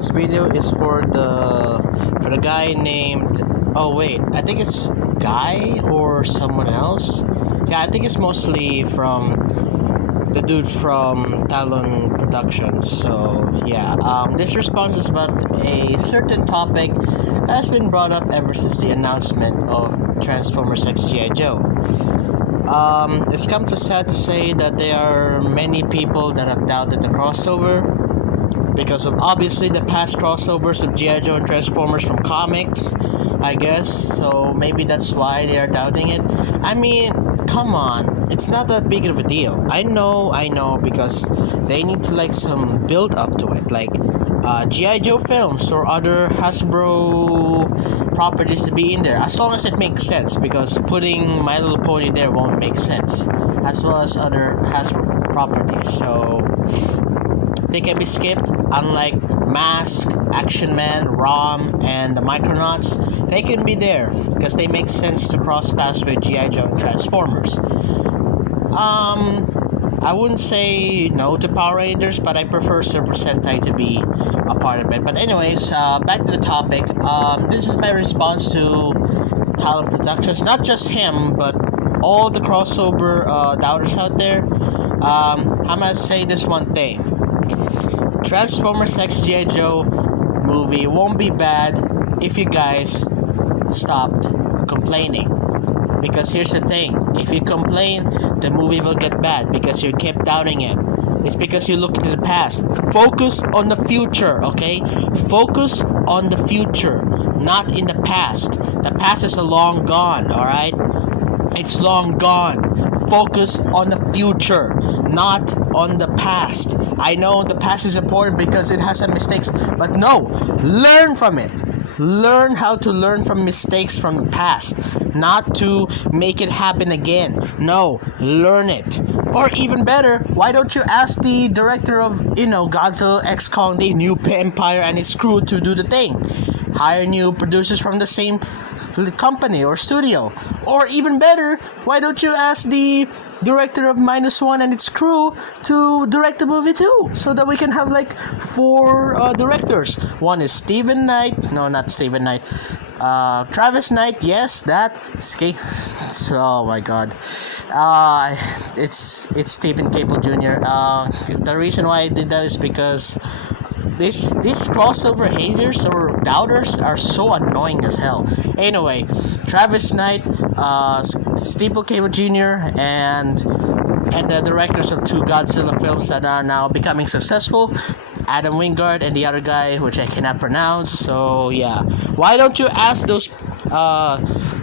response video is for the guy named, oh wait, I think it's Guy or someone else. Yeah, I think it's mostly from the dude from Talon Productions. So yeah, this response is about a certain topic that has been brought up ever since the announcement of Transformers X G.I. Joe. It's come to sad to say that there are many people that have doubted the crossover because of obviously the past crossovers of G.I. Joe and Transformers from comics, I guess. So maybe that's why they are doubting it. I mean, come on, it's not that big of a deal. I know, because they need to like some build up to it, like G.I. Joe films or other Hasbro properties to be in there, as long as it makes sense, because putting My Little Pony there won't make sense, as well as other Hasbro properties. So they can be skipped, unlike Mask, Action Man, Rom, and the Micronauts. They can be there because they make sense to cross paths with G.I. Joe and Transformers. I wouldn't say no to Power Rangers, but I prefer Super Sentai to be a part of it. But anyways, back to the topic. This is my response to Talon Productions. Not just him, but all the crossover doubters out there. I'm gonna say this one thing. Transformers X G.I. Joe movie won't be bad if you guys stopped complaining. Because here's the thing, if you complain, the movie will get bad because you kept doubting it. It's because you look into the past. Focus on the future, okay? Focus on the future, not in the past. The past is long gone, alright? It's long gone. Focus on the future, not on the past. I know the past is important because it has some mistakes, but no, learn from it. Learn how to learn from mistakes from the past, not to make it happen again. No, learn it. Or even better, why don't you ask the director of, Godzilla X Kong, the new empire and its crew to do the thing? Hire new producers from the same company or studio. Or even better, why don't you ask the director of -1 and its crew to direct the movie too, so that we can have like 4 directors. One is Steven Knight. No, not Steven Knight. Travis Knight. Yes, that. Oh my God. It's Stephen Cable Jr. The reason why I did that is because these crossover haters or doubters are so annoying as hell. Anyway, Travis Knight, Stephen Cable Jr., and the directors of 2 Godzilla films that are now becoming successful, Adam Wingard and the other guy, which I cannot pronounce. So yeah, why don't you ask those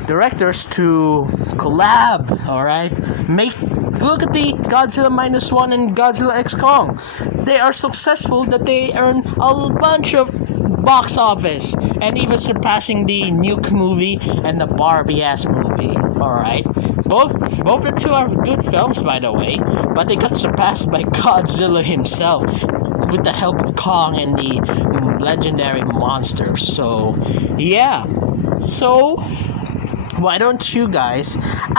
directors to collab? All right, look at the Godzilla -1 and Godzilla X Kong. They are successful that they earn a bunch of box office and even surpassing the Nuke movie and the Barbie ass movie. Alright. Both the two are good films, by the way, but they got surpassed by Godzilla himself with the help of Kong and the legendary monsters. So yeah. So why don't you guys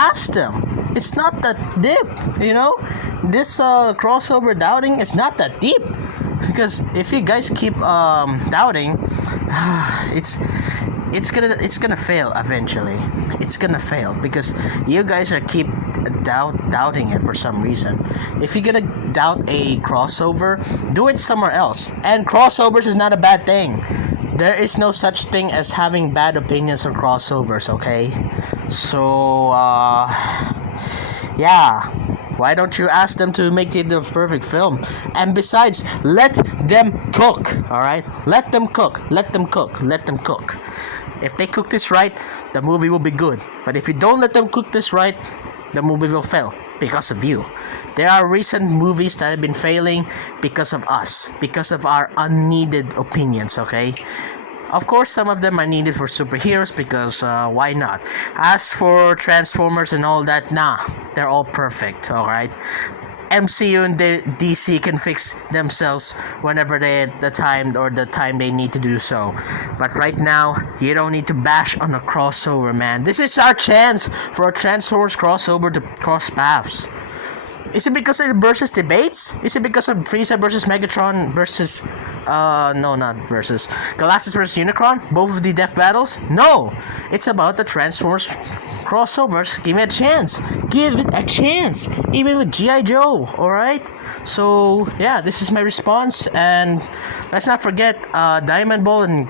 ask them? It's not that deep, This crossover doubting is not that deep. Because if you guys keep doubting, it's gonna fail eventually. It's gonna fail because you guys are keep doubting it for some reason. If you're gonna doubt a crossover, do it somewhere else. And crossovers is not a bad thing. There is no such thing as having bad opinions on crossovers, okay? So yeah, why don't you ask them to make it the perfect film? And besides, let them cook, alright? Let them cook. If they cook this right, the movie will be good. But if you don't let them cook this right, the movie will fail because of you. There are recent movies that have been failing because of us, because of our unneeded opinions, okay? Of course, some of them are needed for superheroes because why not? As for Transformers and all that, nah, they're all perfect, alright? MCU and DC can fix themselves whenever the time they need to do so. But right now, you don't need to bash on a crossover, man. This is our chance for a Transformers crossover to cross paths. Is it because of the versus debates? Is it because of Frieza versus Megatron versus no, not versus Galactus versus Unicron? Both of the death battles? No! It's about the Transformers crossovers. Give it a chance. Give it a chance. Even with G.I. Joe, alright? So yeah, this is my response, and let's not forget Diamond Ball and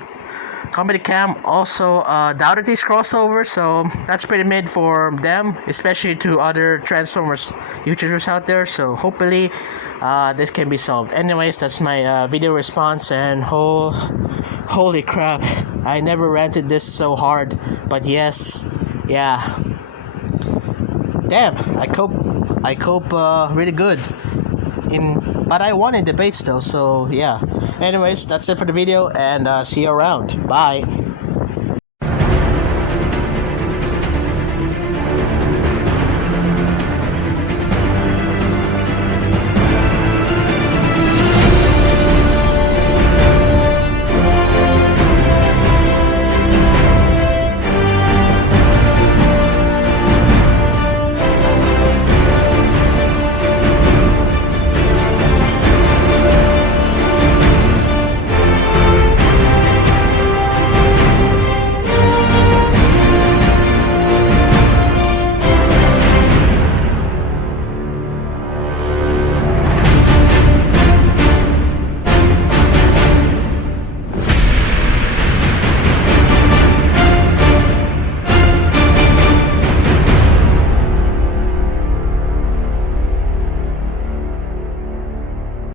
Comodin Cam also doubted these crossovers, so that's pretty mid for them, especially to other Transformers YouTubers out there. So hopefully this can be solved. Anyways, that's my video response, and holy crap, I never ranted this so hard, but yes, yeah, damn, I cope really good. But I won in debates though, so yeah. Anyways, that's it for the video, and see you around. Bye.